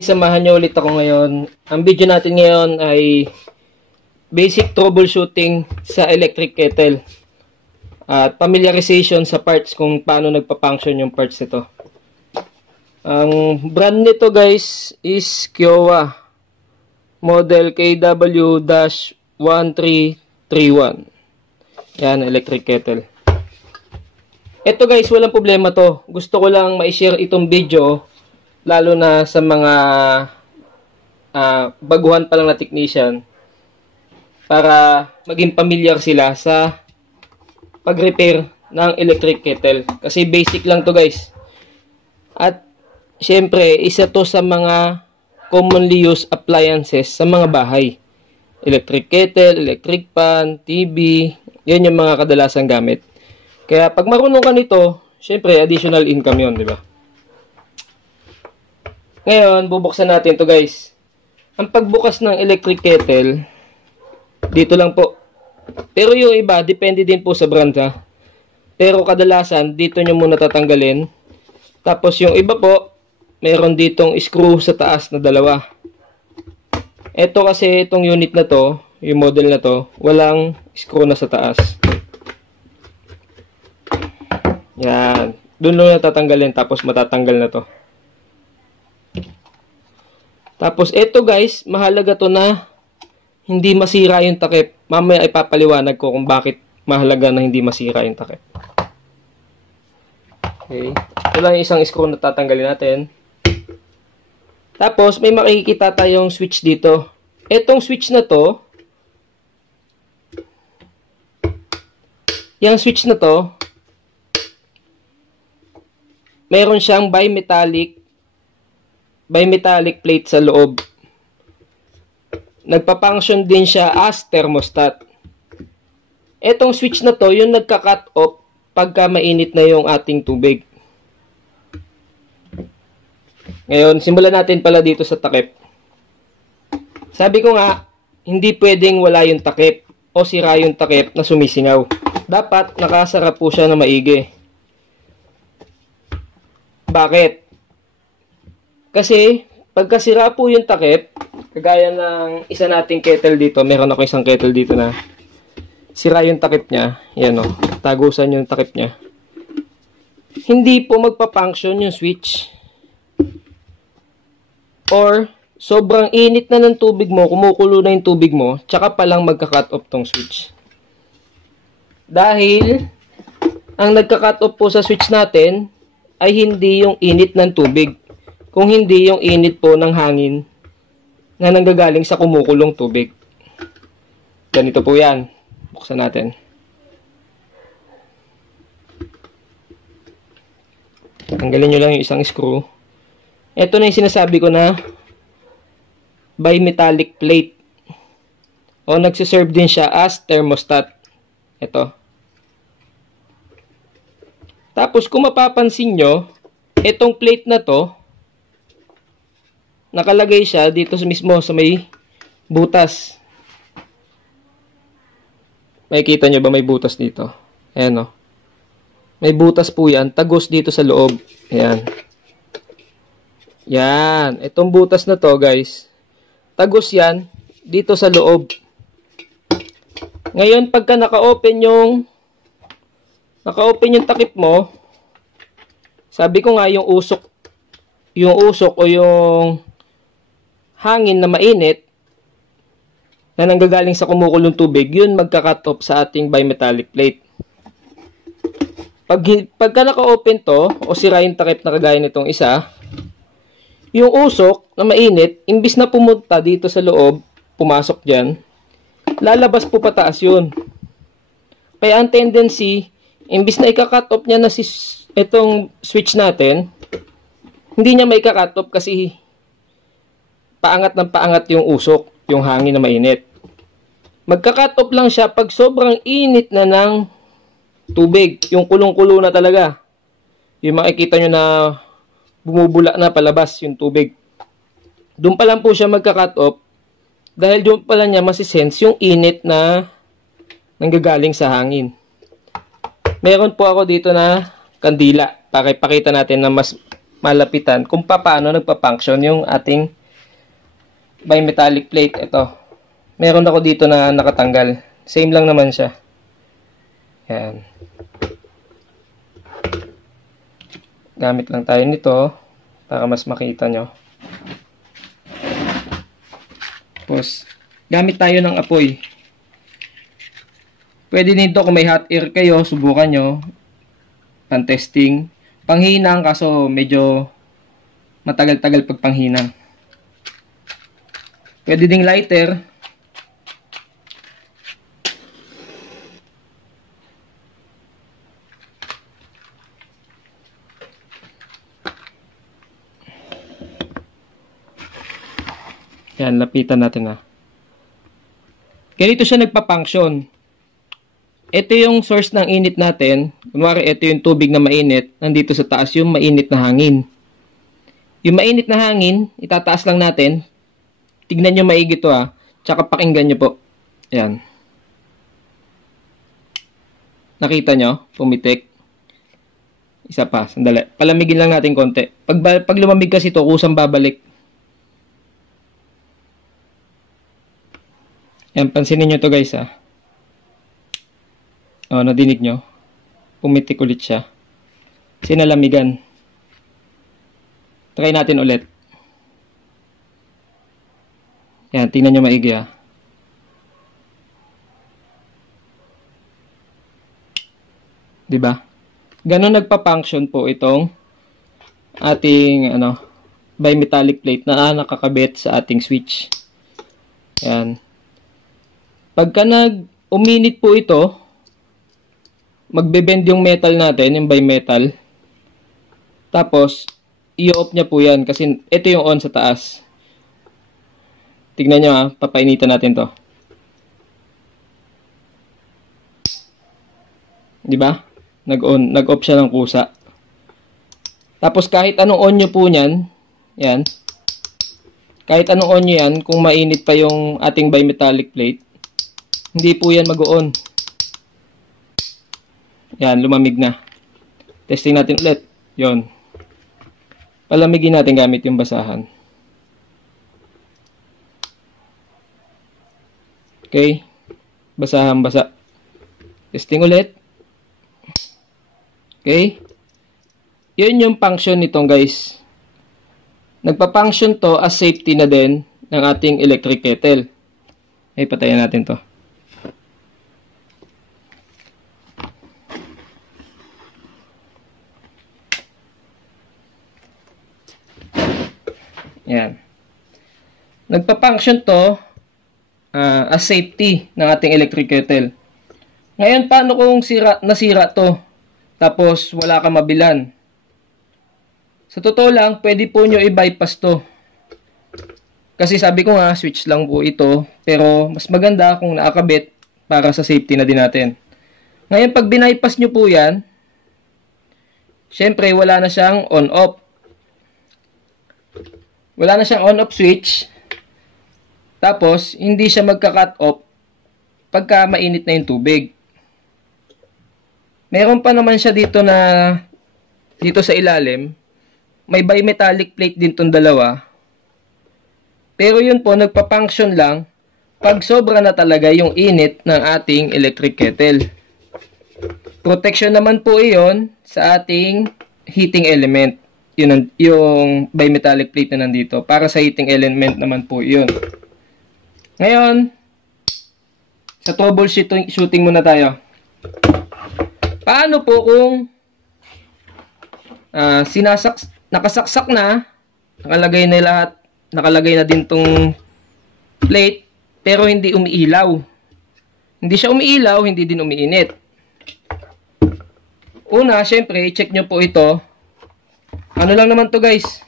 Samahan niyo ulit ako ngayon. Ang video natin ngayon ay basic troubleshooting sa electric kettle at familiarization sa parts kung paano nagpa-function yung parts nito. Ang brand nito guys is Kiowa model KW-1331. Yan, electric kettle. Ito guys, walang problema to. Gusto ko lang ma-share itong video lalo na sa mga baguhan pa lang na technician para maging familiar sila sa pag-repair ng electric kettle. Kasi basic lang to guys. At syempre, isa to sa mga commonly used appliances sa mga bahay. Electric kettle, electric pan, TV, yan yung mga kadalasang gamit. Kaya pag marunong ka nito, syempre additional income yun, di ba? Ngayon, bubuksan natin to guys. Ang pagbukas ng electric kettle, dito lang po. Pero yung iba, depende din po sa brand ha. Pero kadalasan, dito nyo muna tatanggalin. Tapos yung iba po, meron ditong screw sa taas na dalawa. Ito kasi, itong unit na to, yung model na to, walang screw na sa taas. Yan. Doon lang natatanggalin, tapos matatanggal na to. Tapos ito guys, mahalaga to na hindi masira yung takip. Mamaya ipapaliwanag ko kung bakit mahalaga na hindi masira yung takip. Okay. Ito lang yung isang screw na tatanggalin natin. Tapos may makikita tayong switch dito. Etong switch na to, yung switch na to, meron siyang bimetallic plate sa loob. Nagpa-function din siya as thermostat. Etong switch na to, yung nagka-cut off pagka mainit na yung ating tubig. Ngayon, simulan natin pala dito sa takip. Sabi ko nga, hindi pwedeng wala yung takip o sira yung takip na sumisingaw. Dapat nakasara po siya na maigi. Bakit? Kasi, pagkasira po yung takip, kagaya ng isa nating kettle dito, meron ako isang kettle dito na sira yung takip niya. Yan o, tagusan yung takip niya. Hindi po magpa-function yung switch. Or, sobrang init na ng tubig mo, kumukulo na yung tubig mo, tsaka palang magka-cut off tong switch. Dahil, ang nagka-cut off po sa switch natin, ay hindi yung init ng tubig. Kung hindi yung init po ng hangin na nanggagaling sa kumukulong tubig. Ganito po yan. Buksan natin. Tanggalin nyo lang yung isang screw. Ito na yung sinasabi ko na bimetallic plate. O nagsiserve din siya as thermostat. Ito. Tapos kung mapapansin nyo, itong plate na to, nakalagay siya dito mismo sa may butas. Makikita nyo ba may butas dito? Ayan o. May butas po yan. Tagos dito sa loob. Ayan. Yan. Itong butas na to guys. Tagos yan dito sa loob. Ngayon pagka naka-open yung takip mo, sabi ko nga yung usok o yung hangin na mainit na nanggagaling sa kumukulong tubig, yun magka-cut off sa ating bimetallic plate. Pagka naka-open to o sira yung takip na kagaya nitong isa, yung usok na mainit, imbis na pumunta dito sa loob, pumasok dyan, lalabas po pataas yun. Kaya ang tendency, imbis na ika-cut off niya na itong switch natin, hindi niya may ika-cut off kasi paangat ng paangat yung usok, yung hangin na mainit. Magka-cut off lang siya pag sobrang init na ng tubig, yung kulong-kulo na talaga. Yung makikita nyo na bumubula na palabas yung tubig. Doon pa lang po siya magka-cut off dahil doon pa lang niya masisense yung init na nanggagaling sa hangin. Meron po ako dito na kandila para ipakita natin na mas malapitan kung paano nagpa-function yung ating bimetallic plate. Ito. Meron ako dito na nakatanggal. Same lang naman siya. Yan. Gamit lang tayo nito para mas makita nyo. Tapos, gamit tayo ng apoy. Pwede nito kung may hot air kayo, subukan nyo. Pan-testing. Panghinang, kaso medyo matagal-tagal pag panghinang. Pwede ding lighter. Yan, lapitan natin Ganito siya nagpa-function. Ito yung source ng init natin. Kunwari, ito yung tubig na mainit. Nandito sa taas yung mainit na hangin. Yung mainit na hangin, itataas lang natin. Tignan nyo maigi ito Tsaka pakinggan nyo po. Ayan. Nakita nyo? Pumitik. Isa pa. Sandali. Palamigin lang natin konti. Pag lumamig kasi ito, kusang babalik. Ayan. Pansinin nyo to guys nadinig nyo? Pumitik ulit siya. Sinalamigan. Try natin ulit. Yan, tingnan nyo maigi Diba? Ganon nagpa-function po itong ating bimetallic plate na nakakabit sa ating switch. Yan. Pagka uminit po ito, magbe-bend yung metal natin, yung bimetal. Tapos, i-off niya po yan kasi ito yung on sa taas. Tignan nyo papainitan natin to. Diba? Nag-off siya ng kusa. Tapos kahit anong on nyo po niyan, yan. Kahit anong on nyo yan, kung mainit pa yung ating bimetallic plate, hindi po yan mag-on. Yan, lumamig na. Testing natin ulit. Yon. Palamigin natin gamit yung basahan. Okay. Basahan, basa. Testing ulit. Okay. Yun yung function nitong guys. Nagpa-function to as safety na din ng ating electric kettle. Ay, patayin natin to. Yan. Nagpa-function to as safety ng ating electric kettle. Ngayon, paano kung nasira to? Tapos, wala kang mabilan. Sa totoo lang, pwede po nyo i-bypass to. Kasi sabi ko switch lang po ito. Pero, mas maganda kung nakakabit para sa safety na din natin. Ngayon, pag binaypass nyo po yan, syempre, wala na siyang on-off. Wala na siyang on-off switch. Tapos, hindi siya magka-cut off pagka mainit na yung tubig. Meron pa naman siya dito sa ilalim. May bimetallic plate din tong dalawa. Pero yun po, nagpa-function lang pag sobra na talaga yung init ng ating electric kettle. Protection naman po iyon sa ating heating element. Yung bimetallic plate na nandito. Para sa heating element naman po yun. Ngayon, sa troubleshooting muna tayo. Paano po kung nakasaksak na, nakalagay na din tong plate, pero hindi umiilaw. Hindi siya umiilaw, hindi din umiinit. Una, syempre, i-check nyo po ito. Ano lang naman to guys?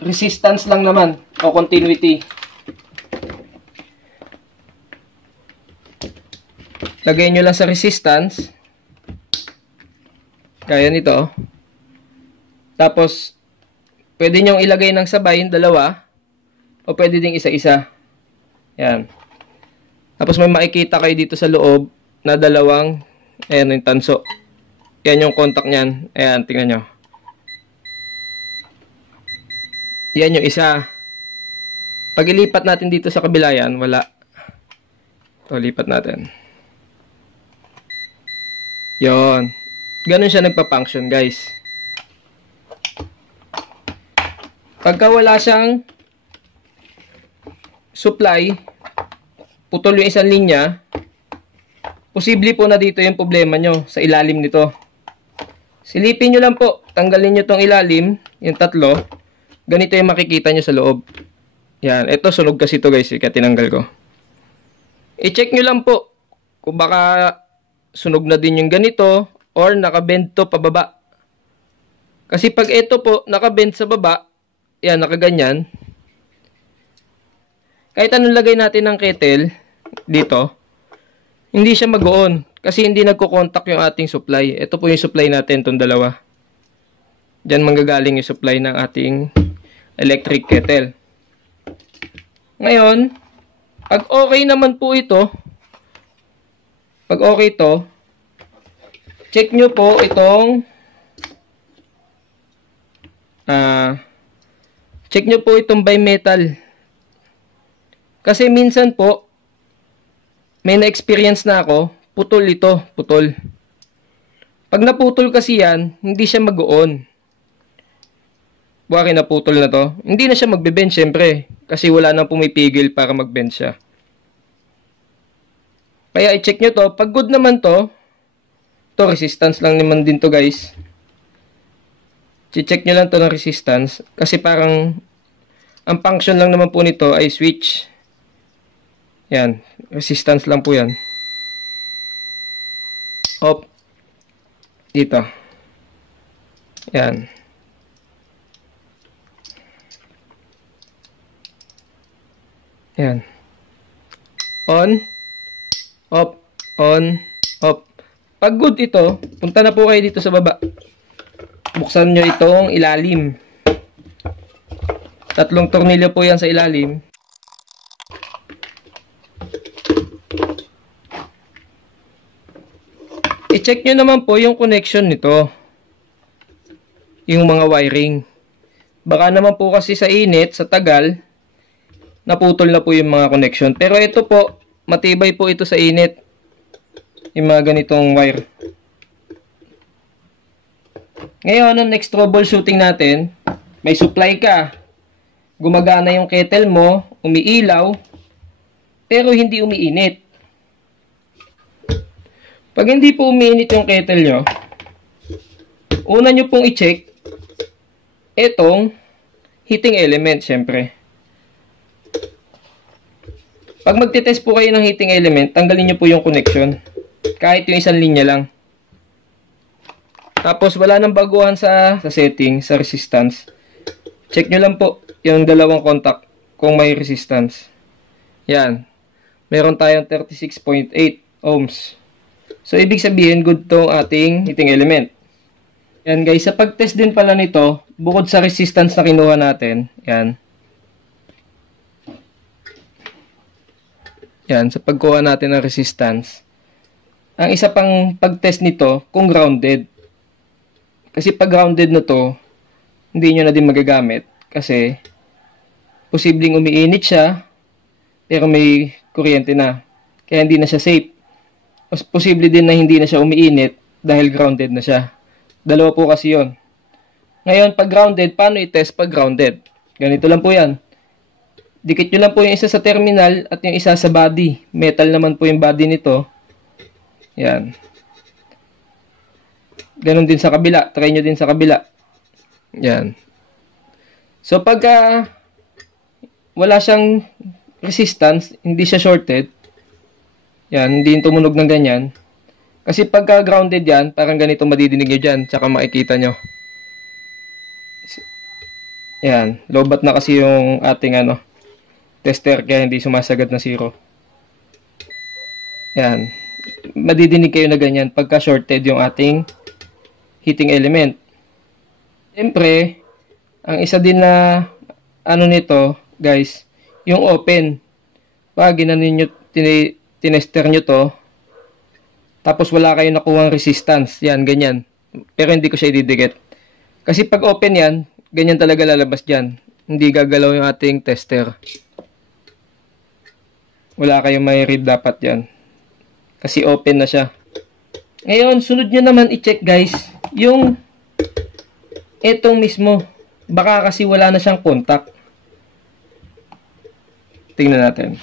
Resistance lang naman o continuity. Lagay nyo lang sa resistance. Kaya nito. Tapos, pwede nyo ilagay ng sabay yung dalawa. O pwede ding isa-isa. Yan. Tapos may makikita kayo dito sa loob na dalawang, ayan yung tanso. Yan yung contact nyan. Ayan, tingnan nyo. Yan yung isa. Pag ilipat natin dito sa kabila yan, wala. Ito, lipat natin. Yon. Ganun siya nagpa-function, guys. Pagka wala siyang supply, putol yung isang linya, posible po na dito yung problema nyo sa ilalim nito. Silipin nyo lang po, tanggalin nyo tong ilalim, yung tatlo, ganito yung makikita nyo sa loob. Yan, ito sunog kasi ito guys, kaya tinanggal ko. I-check nyo lang po kung baka sunog na din yung ganito or nakabend to pababa. Kasi pag ito po nakabend sa baba, yan, nakaganyan. Kahit anong lagay natin ng kettle dito, hindi siya mag-on kasi hindi nagko-contact yung ating supply. Ito po yung supply natin, itong dalawa. Diyan manggagaling yung supply ng ating electric kettle. Ngayon, pag okay naman po ito, pag okay ito, check nyo po itong bimetal. Kasi minsan po, may na-experience na ako, putol ito, putol. Pag naputol kasi yan, hindi siya mag-on. Bakit naputol na to? Hindi na siya magbe-bend syempre. Kasi wala nang pumipigil para mag-bend siya. Kaya i-check nyo to. Pag good naman to, resistance lang naman din to guys. I-check nyo lang to ng resistance. Kasi parang, ang function lang naman po nito ay switch. Yan. Resistance lang po yan. Off. Dito. Yan. Yan. On. Off. On. Off. Pag good ito, punta na po kayo dito sa baba. Buksan nyo itong ilalim. 3 tornilyo po yan sa ilalim. I-check nyo naman po yung connection nito. Yung mga wiring. Baka naman po kasi sa init, sa tagal, naputol na po yung mga connection. Pero ito po, matibay po ito sa init. Yung mga ganitong wire. Ngayon, ang next troubleshooting natin, may supply ka. Gumagana yung kettle mo, umiilaw, pero hindi umiinit. Pag hindi po umiinit yung kettle nyo, una nyo pong i-check itong heating element, syempre. Pag magte-test po kayo ng heating element, tanggalin nyo po yung connection. Kahit yung isang linya lang. Tapos wala nang baguhan sa setting, sa resistance. Check nyo lang po yung dalawang contact kung may resistance. Yan. Meron tayong 36.8 ohms. So, ibig sabihin, good tong ating heating element. Yan guys, sa pag-test din pala nito, bukod sa resistance na kinuha natin, yan. Yan, sa pagkuha natin ng resistance. Ang isa pang pag-test nito, kung grounded. Kasi pag grounded na to, hindi nyo na din magagamit. Kasi, posibleng umiinit siya, pero may kuryente na. Kaya hindi na siya safe. Posible din na hindi na siya umiinit dahil grounded na siya. Dalawa po kasi yon. Ngayon, pag grounded, paano i-test pag grounded? Ganito lang po yan. Dikit nyo lang po yung isa sa terminal at yung isa sa body. Metal naman po yung body nito. Yan. Ganon din sa kabila. Try nyo din sa kabila. Yan. So, pagka wala siyang resistance, hindi siya shorted, yan, hindi yung tumunog ng ganyan. Kasi pagka grounded yan, parang ganito madidinig nyo dyan, tsaka makikita nyo. Yan, lobat na kasi yung ating tester, kaya hindi sumasagad na 0. Yan, madidinig kayo na ganyan pagka shorted yung ating heating element. Siyempre, ang isa din na nito, guys, yung open. Pag ginanin nyo, tinester nyo to, tapos wala kayong nakuhang resistance, yan, ganyan. Pero hindi ko siya ididikit. Kasi pag open yan, ganyan talaga lalabas dyan. hindi gagalaw yung ating tester. Wala kayong may read dapat yan. Kasi open na siya. Ngayon, sunod nyo naman i-check guys, yung etong mismo. Baka kasi wala na siyang contact. Tingnan natin.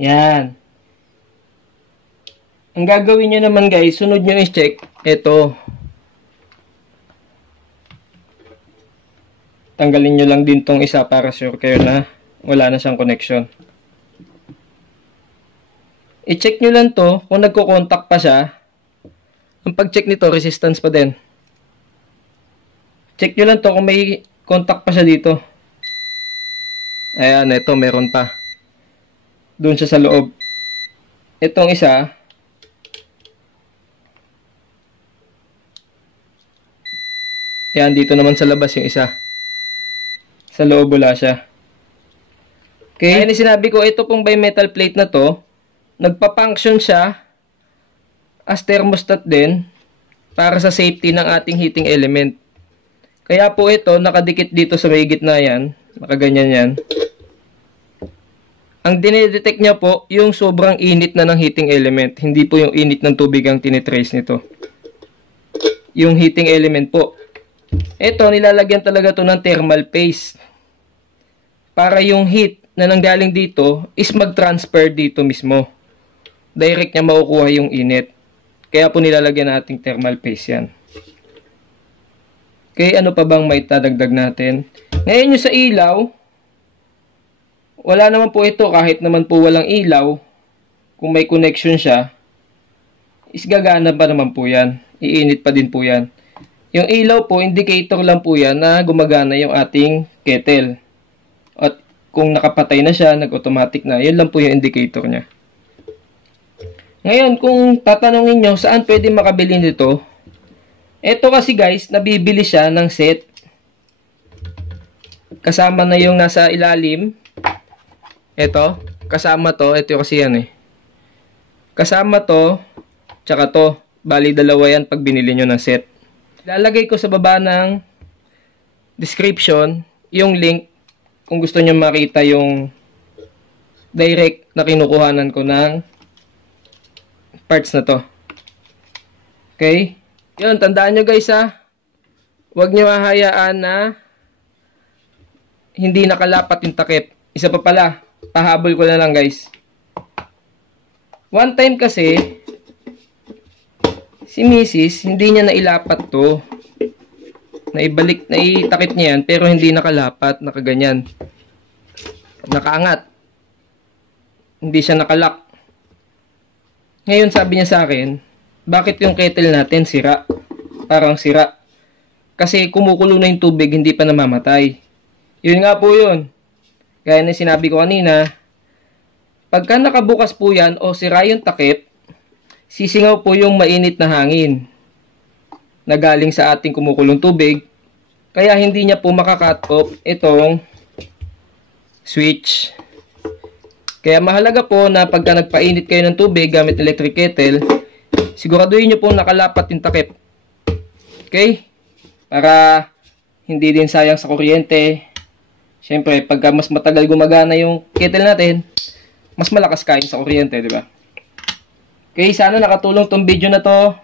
Yan. Ang gagawin nyo naman guys, sunod nyo i-check, ito. Tanggalin nyo lang din tong isa para sure kayo na wala na siyang connection. I-check nyo lang to kung nagko-contact pa siya. Ang pag-check nito, resistance pa din. Check nyo lang to kung may contact pa siya dito. Ayan, ito meron pa. Doon siya sa loob. Itong isa, yan, dito naman sa labas yung isa. Sa loob wala siya. Okay, yan yung sinabi ko, ito pong bimetal plate na to, nagpa-function siya as thermostat din para sa safety ng ating heating element. Kaya po ito, nakadikit dito sa may gitna yan, nakaganyan yan. Ang dinidetect niya po, yung sobrang init na ng heating element, hindi po yung init ng tubig ang tinitrace nito. Yung heating element po. Ito, nilalagyan talaga to ng thermal paste. Para yung heat na nanggaling dito is mag-transfer dito mismo. Direct niya makukuha yung init. Kaya po nilalagyan nating thermal paste yan. Okay, ano pa bang may tadagdag natin? Ngayon yung sa ilaw, wala naman po ito kahit naman po walang ilaw. Kung may connection siya, is gagana pa naman po yan. Iinit pa din po yan. Yung ilaw po, indicator lang po yan na gumagana yung ating kettle. At kung nakapatay na siya, nag-automatic na, yun lang po yung indicator niya. Ngayon, kung tatanungin nyo saan pwede makabili nito, ito kasi guys, nabibili siya ng set. Kasama na yung nasa ilalim. Ito, kasama to, ito kasi yan eh. Kasama to, tsaka to. Bali, dalawa yan pag binili nyo ng set. Lalagay ko sa baba ng description yung link kung gusto nyo makita yung direct na kinukuhanan ko ng parts na to. Okay? Yun, tandaan nyo guys ha. Huwag nyo hahayaan na hindi nakalapat yung takip. Isa pa pala, pahabol ko na lang guys. One time kasi, si Mrs. hindi niya nailapat to. Naitakip niya yan, pero hindi nakalapat, nakaganyan. Nakaangat. Hindi siya nakalak. Ngayon sabi niya sa akin, bakit yung kettle natin sira? Parang sira. Kasi kumukulo na yung tubig, hindi pa namamatay. Yun nga po yun. Gaya na sinabi ko kanina, pagka nakabukas po yan o sira yung takip, sisingaw po yung mainit na hangin na galing sa ating kumukulong tubig. Kaya hindi niya po makakat off itong switch. Kaya mahalaga po na pagka nagpainit kayo ng tubig gamit electric kettle, siguraduhin nyo po nakalapat yung takip. Okay? Para hindi din sayang sa kuryente. Siyempre, pagka mas matagal gumagana yung kettle natin, mas malakas kain sa kuryente, di ba? Okay, sana nakatulong tong video na to.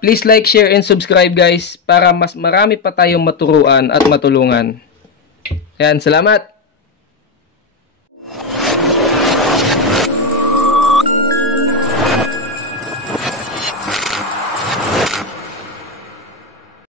Please like, share, and subscribe guys para mas marami pa tayong maturuan at matulungan. Ayan, salamat!